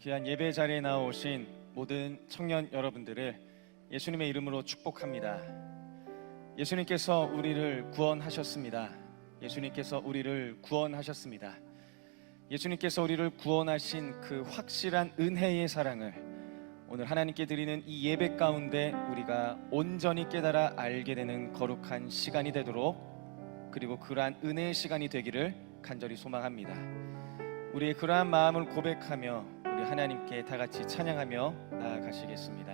귀한 예배 자리에 나오신 모든 청년 여러분들을 예수님의 이름으로 축복합니다. 예수님께서 우리를 구원하셨습니다. 예수님께서 우리를 구원하셨습니다. 예수님께서 우리를 구원하신 그 확실한 은혜의 사랑을 오늘 하나님께 드리는 이 예배 가운데 우리가 온전히 깨달아 알게 되는 거룩한 시간이 되도록 그리고 그러한 은혜의 시간이 되기를 간절히 소망합니다. 우리의 그러한 마음을 고백하며 하나님께 다 같이 찬양하며 나아가시겠습니다.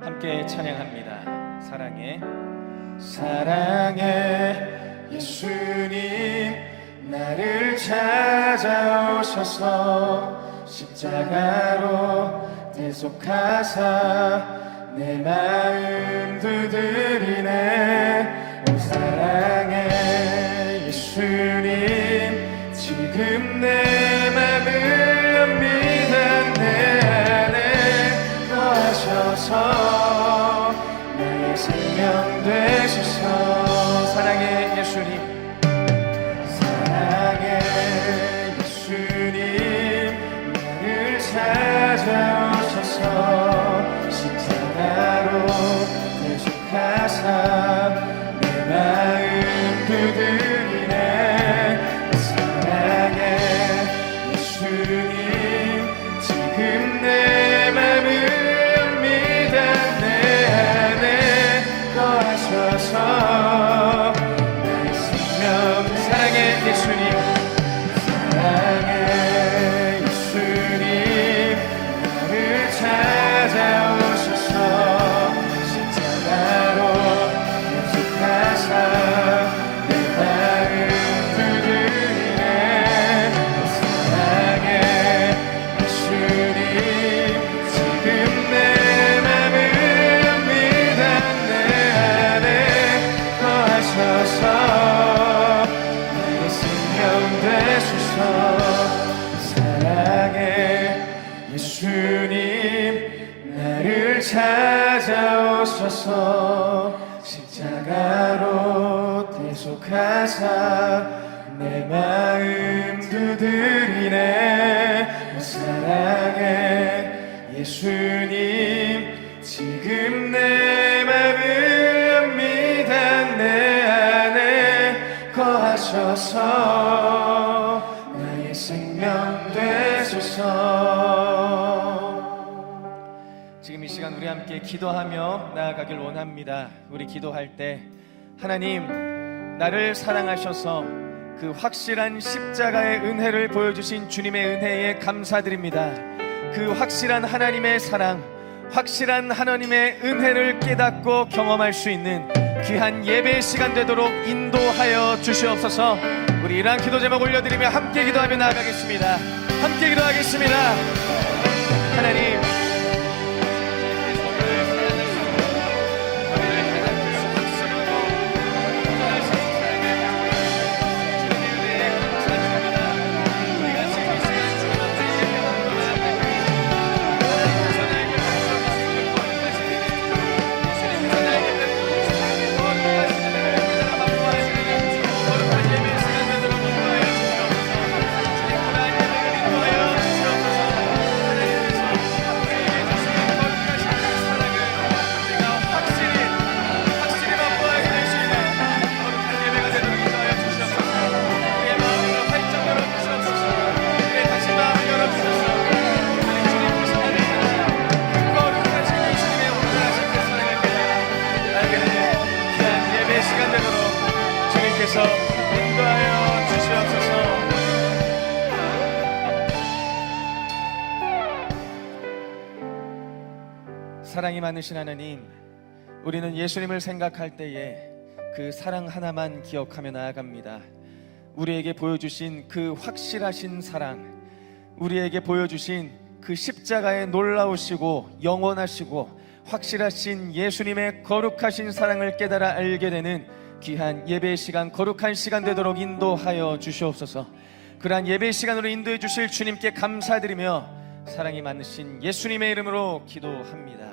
함께 찬양합니다. 사랑해 사랑해 예수님 나를 찾아오셔서 십자가로 대속하사 내 마음 두드리네 오 사랑 나의 생명 되소서. 지금 이 시간 우리 함께 기도하며 나아가길 원합니다. 우리 기도할 때 하나님 나를 사랑하셔서 그 확실한 십자가의 은혜를 보여주신 주님의 은혜에 감사드립니다. 그 확실한 하나님의 사랑 확실한 하나님의 은혜를 깨닫고 경험할 수 있는 귀한 예배 시간 되도록 인도하여 주시옵소서. 우리 이러한 기도 제목 올려드리며 함께 기도하며 나아가겠습니다. 함께 기도하겠습니다. 하나님. 사랑이 많으신 하나님, 우리는 예수님을 생각할 때에 그 사랑 하나만 기억하며 나아갑니다. 우리에게 보여주신 그 확실하신 사랑, 우리에게 보여주신 그 십자가의 놀라우시고 영원하시고 확실하신 예수님의 거룩하신 사랑을 깨달아 알게 되는 귀한 예배 시간, 거룩한 시간 되도록 인도하여 주시옵소서. 그러한 예배 시간으로 인도해 주실 주님께 감사드리며 사랑이 많으신 예수님의 이름으로 기도합니다.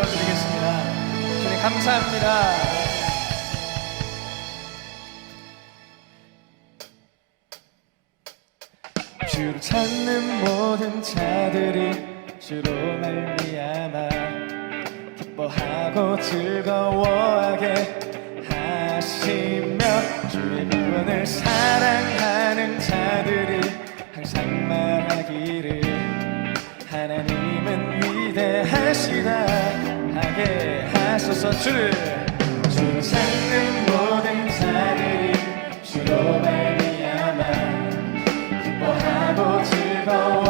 올려드리겠습니다. 주님 감사합니다. 주를 찾는 모든 자들이 주로 말미암아 기뻐하고 즐거워하게 하시며 주의 구원을 사랑하는 자들이 항상 말하기를 하나님은 위대하시다 주옵소서 주를 주를 찾는 모든 자들이 주로 말미암아 기뻐하고 즐거워.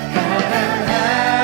have.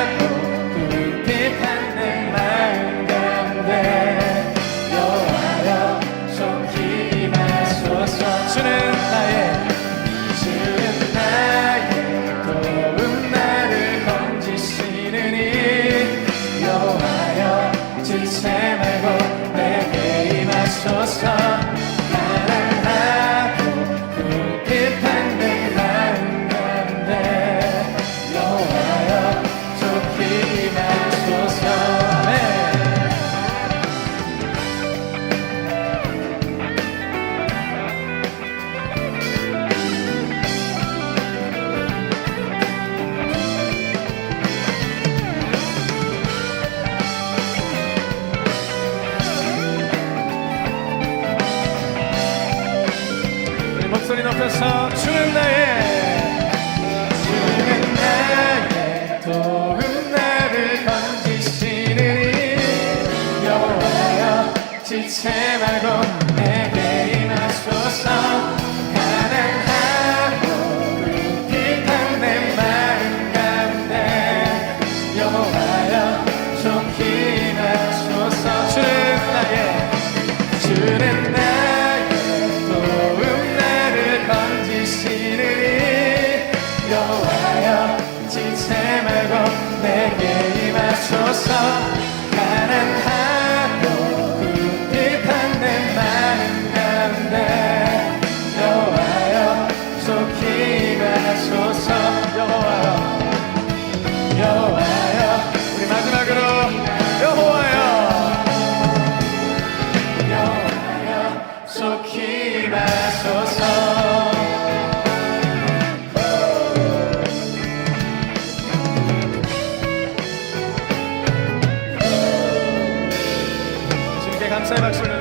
coração. Say much for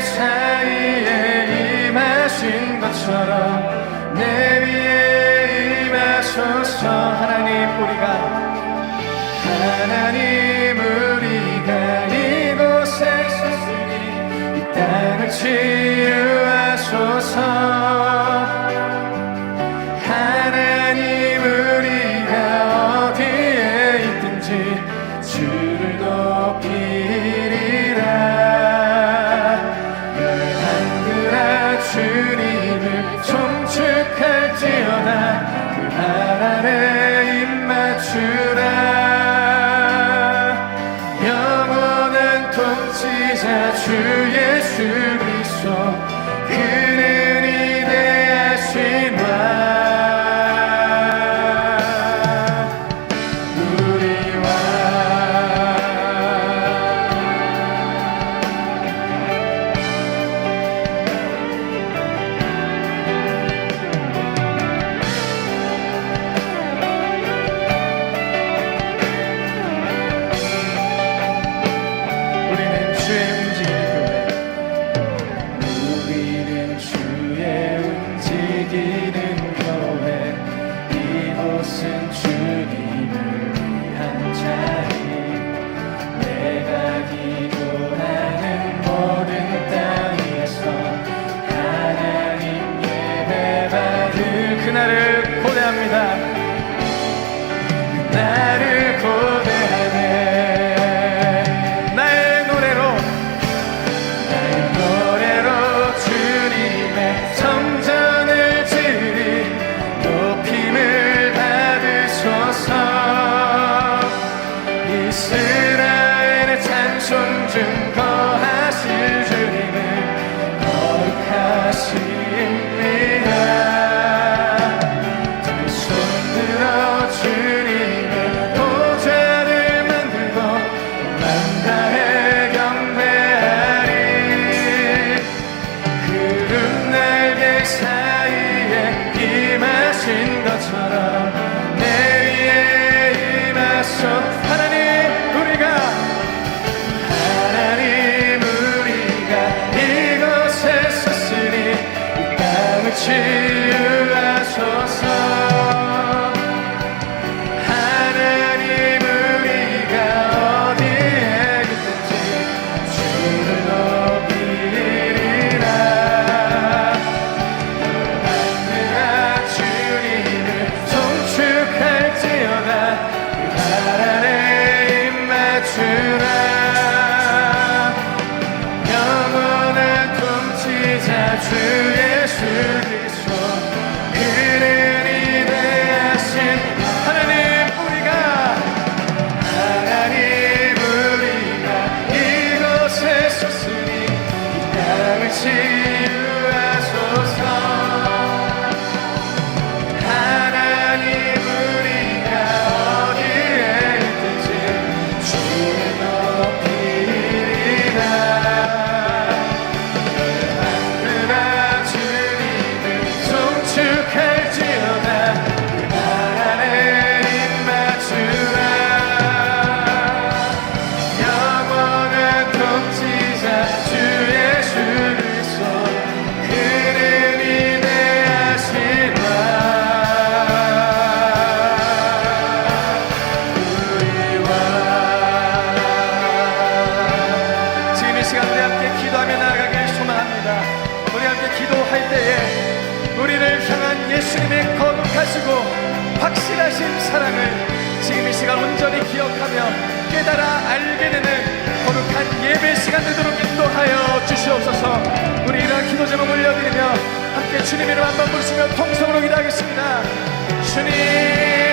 사이에 임하신 것처럼 You. 확실하신 사랑을 지금 이 시간 온전히 기억하며 깨달아 알게 되는 거룩한 예배 시간 되도록 인도하여 주시옵소서. 우리 이러한 기도 제목 올려드리며 함께 주님 이름 한번 부르시며 통성으로 기도하겠습니다. 주님!